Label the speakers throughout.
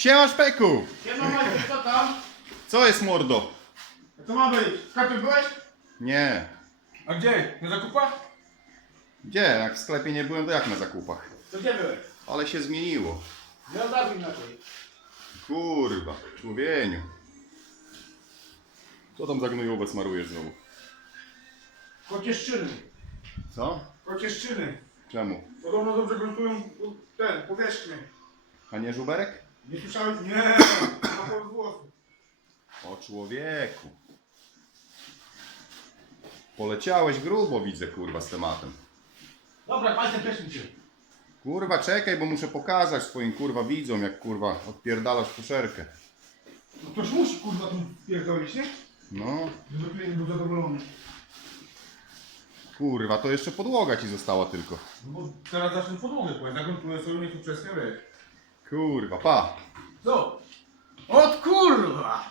Speaker 1: Siema Szpeku!
Speaker 2: Siema Majku, co tam?
Speaker 1: Co jest mordo?
Speaker 2: Co ma być? W sklepie byłeś?
Speaker 1: Nie.
Speaker 2: A gdzie? Na zakupach?
Speaker 1: Gdzie? Jak w sklepie nie byłem, to jak na zakupach?
Speaker 2: To gdzie byłeś?
Speaker 1: Ale się zmieniło.
Speaker 2: Nie ogarnij inaczej.
Speaker 1: Kurwa, człowieniu. Co tam za gnojówę smarujesz znowu?
Speaker 2: Kocieszczyny.
Speaker 1: Co?
Speaker 2: Kocieszczyny.
Speaker 1: Czemu?
Speaker 2: Podobno dobrze gruntują ten, powierzchnię.
Speaker 1: A nie żuberek?
Speaker 2: Nie słyszałeś? Nie, na włosów.
Speaker 1: O człowieku. Poleciałeś grubo, widzę, kurwa, z tematem.
Speaker 2: Dobra, palcem też cię.
Speaker 1: Kurwa, czekaj, bo muszę pokazać swoim kurwa widzom, jak kurwa odpierdalasz fuszerkę.
Speaker 2: No ktoś musi kurwa tu pierdolić, nie?
Speaker 1: No,
Speaker 2: Żeby klient był zadowolony.
Speaker 1: kurwa, to jeszcze podłoga ci została tylko.
Speaker 2: No bo teraz zacznę podłogę kłaść, zagruntuję sobie, niech tu przesnie wiesz.
Speaker 1: Kurwa, pa.
Speaker 2: Co? Od kurwa!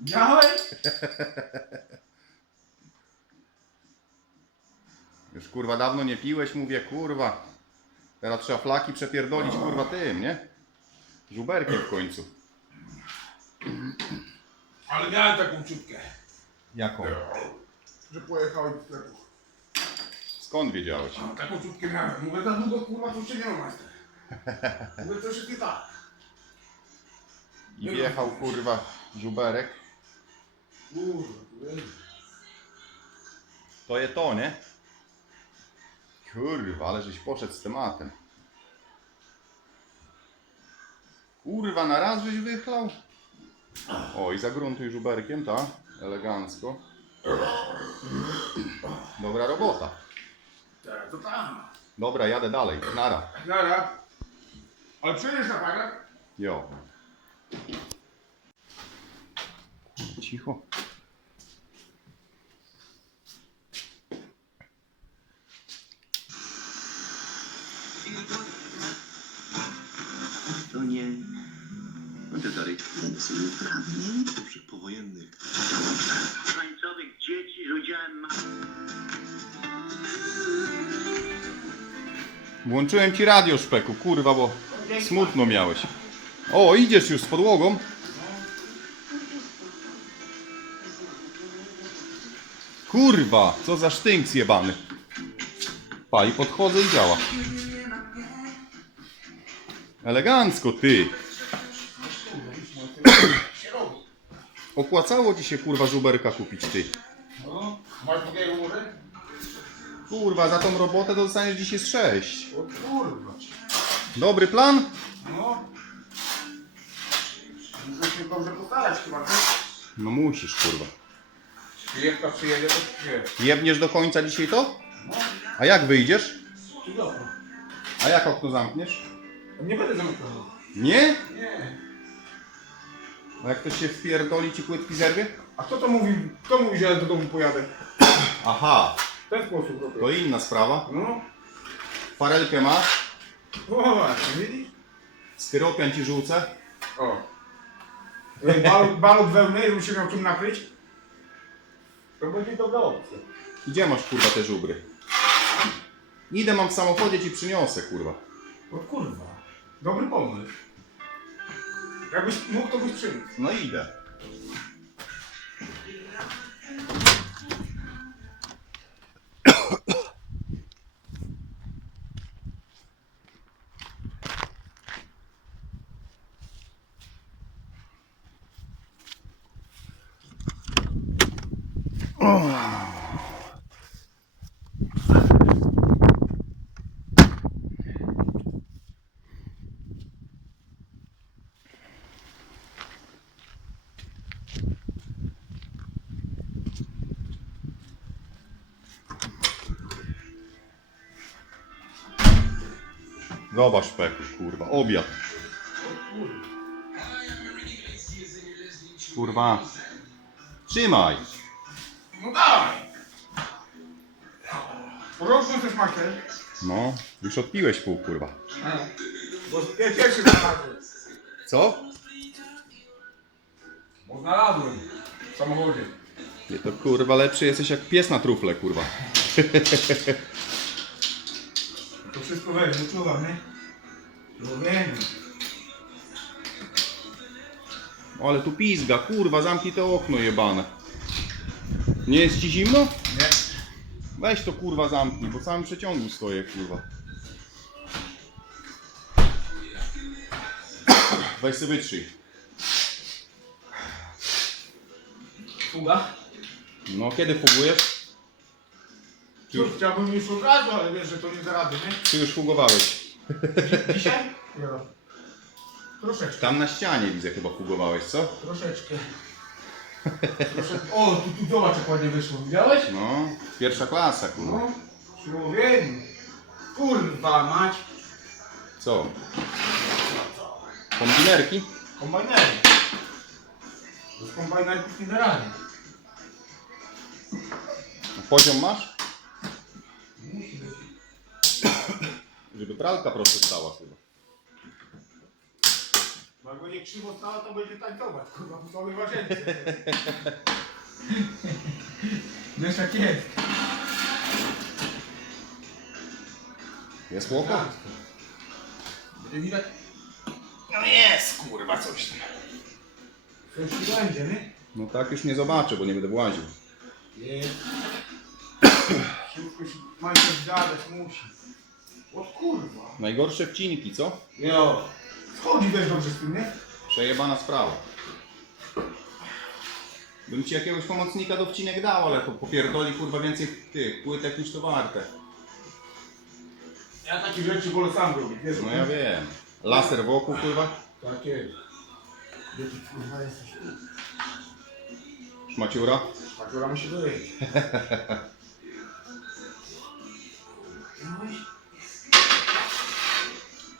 Speaker 2: Miałeś?
Speaker 1: Już kurwa dawno nie piłeś, mówię, kurwa. Teraz trzeba flaki przepierdolić, kurwa, tym, nie? Żuberkiem w końcu.
Speaker 2: Ale miałem taką czutkę,
Speaker 1: Jaką?
Speaker 2: że pojechałem do sklepu.
Speaker 1: Skąd wiedziałeś?
Speaker 2: A, taką czutkę miałem. Mówię, za długo kurwa tu się nie ma majster. Jest nie tak.
Speaker 1: I wjechał, kurwa, żuberek.
Speaker 2: Kurwa.
Speaker 1: To je to, nie? Kurwa, ale żeś poszedł z tematem. Kurwa, na raz żeś wychlał? O, i zagruntuj żuberkiem, ta? Elegancko. Dobra robota.
Speaker 2: Tak, to tam.
Speaker 1: Dobra, jadę dalej. Nara.
Speaker 2: Nara. Ale przyjdziesz aparat?
Speaker 1: Jo. Cicho.
Speaker 3: To nie. No to dalej. Dobrze, powojennych.
Speaker 4: tańcowych dzieci z udziałem ma-
Speaker 1: Włączyłem ci radio, szpeku, kurwa, bo smutno miałeś. O, idziesz już z podłogą? Kurwa, co za sztynk zjebany. Pa, i podchodzę i działa. Elegancko, ty. Opłacało ci się, kurwa, żuberka kupić, ty.
Speaker 2: Masz może?
Speaker 1: Kurwa, za tą robotę to dostaniesz dzisiaj z 6.
Speaker 2: O kurwa.
Speaker 1: Dobry plan?
Speaker 2: No. Muszę się dobrze postarać chyba, nie?
Speaker 1: No musisz, kurwa.
Speaker 2: Klientka przyjedzie, to wiesz.
Speaker 1: Jebniesz do końca dzisiaj to?
Speaker 2: No.
Speaker 1: A jak wyjdziesz?
Speaker 2: Cudowno.
Speaker 1: A jak okno zamkniesz?
Speaker 2: Nie będę zamykał.
Speaker 1: Nie?
Speaker 2: Nie.
Speaker 1: A jak ktoś się wpierdoli ci płytki zerwie?
Speaker 2: A kto to mówi? Kto mówi, że ja do domu pojadę?
Speaker 1: Aha,
Speaker 2: W ten sposób robię.
Speaker 1: to inna sprawa.
Speaker 2: No.
Speaker 1: Farelkę masz,
Speaker 2: O właśnie, widzisz?
Speaker 1: styropian ci rzucę.
Speaker 2: O. Balot, balot wełny, żeby się miał czym nakryć. To będzie dobra opcja.
Speaker 1: Gdzie masz kurwa te żubry? Idę mam w samochodzie ci przyniosę kurwa.
Speaker 2: O kurwa. Dobry pomysł. Jakbyś mógł, to byś przyniósł.
Speaker 1: No idę. Zobacz peku, kurwa, obiad. Kurwa. Trzymaj.
Speaker 2: No dawaj. Porządku też masz ten?
Speaker 1: No, już odpiłeś pół kurwa.
Speaker 2: Bo ja pierwszy znalazłem.
Speaker 1: Co?
Speaker 2: Bo znalazłem. W samochodzie.
Speaker 1: Nie, to kurwa lepszy jesteś jak pies na trufle, kurwa.
Speaker 2: To wszystko weź, wyczuwam, nie? No wiem.
Speaker 1: Ale tu pizga, kurwa, zamknij to okno jebane. Nie jest ci zimno?
Speaker 2: Nie.
Speaker 1: Weź to kurwa zamknij, bo całym przeciągu stoję, kurwa. Weź sobie wytrzyj.
Speaker 2: Fuga?
Speaker 1: No, kiedy fugujesz?
Speaker 2: Cóż, chciałbym już od razu, ale wiesz, że to nie da rady, nie?
Speaker 1: Czy już fugowałeś?
Speaker 2: Dzisiaj? Jo. Troszeczkę,
Speaker 1: Tam na ścianie widzę chyba fugowałeś, co?
Speaker 2: troszeczkę. O, tu, tu zobacz jak ładnie wyszło, widziałeś?
Speaker 1: No, pierwsza klasa, kurwa.
Speaker 2: No, człowieku. Kurwa mać.
Speaker 1: Co? Kombinerki?
Speaker 2: Kombajnery. Bez kombajnerów nie da rady.
Speaker 1: Poziom masz? Żeby pralka prosto stała chyba.
Speaker 2: Bo jak będzie krzywo stała, to będzie tańcować, kurwa, po całej łazience. Wiesz jak jest.
Speaker 1: Jest chłopak?
Speaker 2: Będzie widać?
Speaker 1: No jest, kurwa, coś tam.
Speaker 2: Coś tu będzie, nie?
Speaker 1: No tak już nie zobaczę, bo nie będę właził.
Speaker 2: Jest. Szybko się majster zgadać musi. O kurwa.
Speaker 1: Najgorsze wcinki, co?
Speaker 2: Jo. Schodzi wiesz dobrze z tym, nie?
Speaker 1: Przejebana sprawa. Bym ci jakiegoś pomocnika do wcinek dał, ale to popierdoli kurwa więcej tych płytek niż to warte.
Speaker 2: Ja takie rzeczy wolę sam robić, wiesz?
Speaker 1: No ja wiem. Laser wokół kurwa.
Speaker 2: Tak jest. Gdzie ty kurwa jesteś?
Speaker 1: Szmaciura.
Speaker 2: Faktura musi wyjść.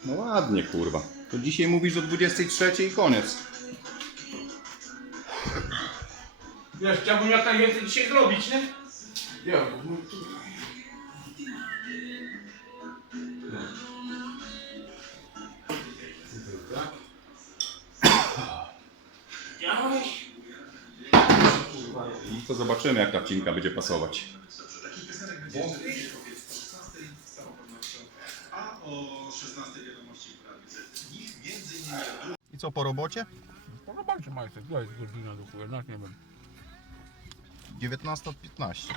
Speaker 1: No ładnie kurwa. To dzisiaj mówisz do 23 i koniec.
Speaker 2: Wiesz, chciałbym jak najwięcej dzisiaj zrobić, nie? Ja, no
Speaker 1: I to zobaczymy jak ta wcinka będzie pasować.
Speaker 5: A
Speaker 1: I co po robocie?
Speaker 2: Podoba się majster, to jest godzina do chuja, nie wiem.
Speaker 1: 19.15.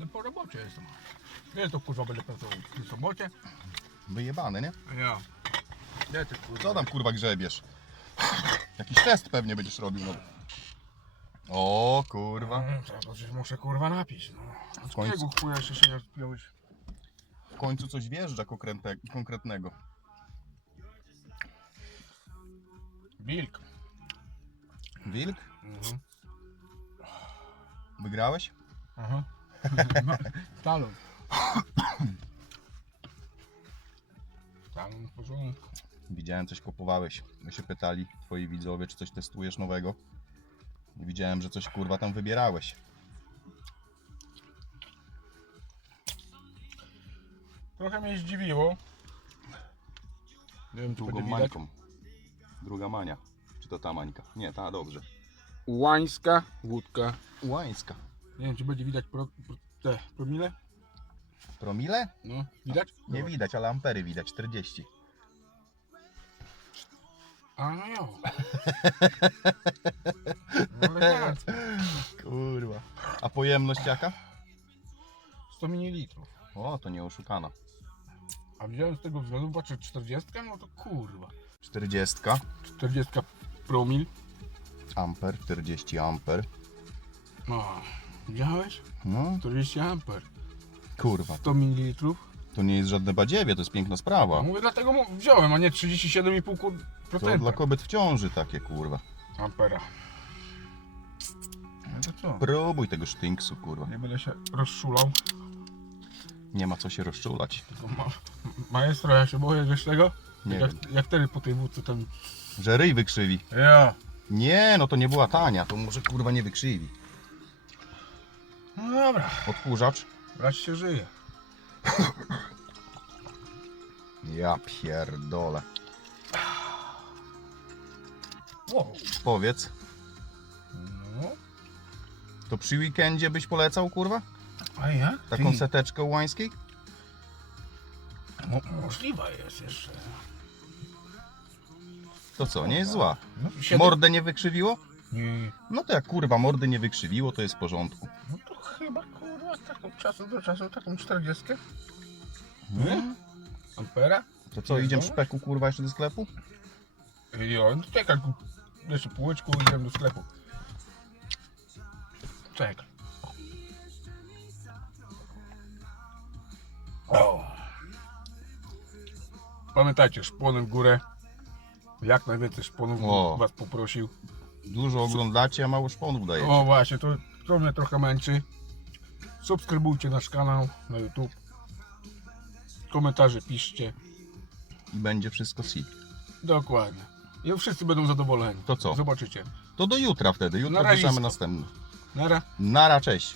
Speaker 2: No po robocie jestem. Nie to kurwa będę pracował w sobocie.
Speaker 1: Wyjebany, nie?
Speaker 2: Ja. Nie ty kurwa.
Speaker 1: Co tam kurwa grzebiesz? Jakiś test pewnie będziesz robił. No. O kurwa.
Speaker 2: Mm, to coś muszę kurwa napić, no.
Speaker 1: W końcu,
Speaker 2: chuja jeszcze się nie odpiąłeś?
Speaker 1: w końcu coś wjeżdża konkretne, konkretnego.
Speaker 2: Wilk.
Speaker 1: Wilk?
Speaker 2: Mhm.
Speaker 1: Wygrałeś?
Speaker 2: Aha. Talon. Talon w porządku.
Speaker 1: Widziałem coś kupowałeś. My się pytali twoi widzowie, czy coś testujesz nowego. Widziałem, że coś kurwa tam wybierałeś.
Speaker 2: Trochę mnie zdziwiło. Nie wiem, czy będzie widać.
Speaker 1: mańką. Druga mania. Czy to ta mańka? Nie, ta dobrze.
Speaker 2: Łańska wódka.
Speaker 1: Łańska.
Speaker 2: Nie wiem, czy będzie widać pro, pro, te promile?
Speaker 1: Promile?
Speaker 2: No, widać?
Speaker 1: Nie
Speaker 2: Dobra.
Speaker 1: widać, ale ampery widać. 40.
Speaker 2: A no jo. No, elegancko.
Speaker 1: Kurwa. A pojemność jaka?
Speaker 2: 100 ml.
Speaker 1: O, to nie oszukana.
Speaker 2: A wziąłem z tego względu, patrzę 40, no to kurwa.
Speaker 1: 40
Speaker 2: 40 promil.
Speaker 1: amper, 40 amper.
Speaker 2: No, widziałeś?
Speaker 1: No,
Speaker 2: 40 amper.
Speaker 1: kurwa.
Speaker 2: 100 ml.
Speaker 1: To nie jest żadne badziewie, to jest piękna sprawa.
Speaker 2: Mówię, dlatego mu wziąłem, a nie 37,5
Speaker 1: To
Speaker 2: procenta.
Speaker 1: dla kobiet w ciąży takie, kurwa.
Speaker 2: Ampera. No to co?
Speaker 1: Próbuj tego sztynksu, kurwa.
Speaker 2: Nie będę się rozszulał.
Speaker 1: Nie ma co się rozczulać.
Speaker 2: Tylko ma, maestro, ja się boję, wiesz tego?
Speaker 1: Nie
Speaker 2: jak,
Speaker 1: wiem.
Speaker 2: jak wtedy po tej wódce ten...
Speaker 1: Że ryj wykrzywi.
Speaker 2: Ja.
Speaker 1: Nie, no to nie była tania, to może kurwa nie wykrzywi.
Speaker 2: No dobra,
Speaker 1: Odkurzacz?
Speaker 2: raz się żyje.
Speaker 1: Ja pierdolę.
Speaker 2: Wow.
Speaker 1: Powiedz,
Speaker 2: No.
Speaker 1: to przy weekendzie byś polecał, kurwa?
Speaker 2: A jak?
Speaker 1: Taką seteczkę łańskiej?
Speaker 2: No, możliwa jest jeszcze.
Speaker 1: To co, nie jest zła.
Speaker 2: No, siedem-
Speaker 1: Mordę nie wykrzywiło?
Speaker 2: Nie.
Speaker 1: No to jak kurwa mordy nie wykrzywiło, to jest w porządku.
Speaker 2: No to chyba kurwa taką czasu do czasu, taką 40
Speaker 1: Hmm?
Speaker 2: ampera.
Speaker 1: To co, idziemy w szpeku kurwa jeszcze do sklepu?
Speaker 2: Jo, no czekaj, ku- jeszcze półeczku idziemy do sklepu. Czekaj. Pamiętajcie, szponem w górę. Jak najwięcej szponów
Speaker 1: O.
Speaker 2: was poprosił.
Speaker 1: Dużo oglądacie, a mało szponów dajecie.
Speaker 2: O właśnie, to, to mnie trochę męczy. Subskrybujcie nasz kanał na YouTube. Komentarze piszcie.
Speaker 1: I będzie wszystko sit.
Speaker 2: Dokładnie. I wszyscy będą zadowoleni.
Speaker 1: To co?
Speaker 2: Zobaczycie.
Speaker 1: To do jutra wtedy, jutro
Speaker 2: Na razie.
Speaker 1: następny.
Speaker 2: Nara.
Speaker 1: Nara, cześć.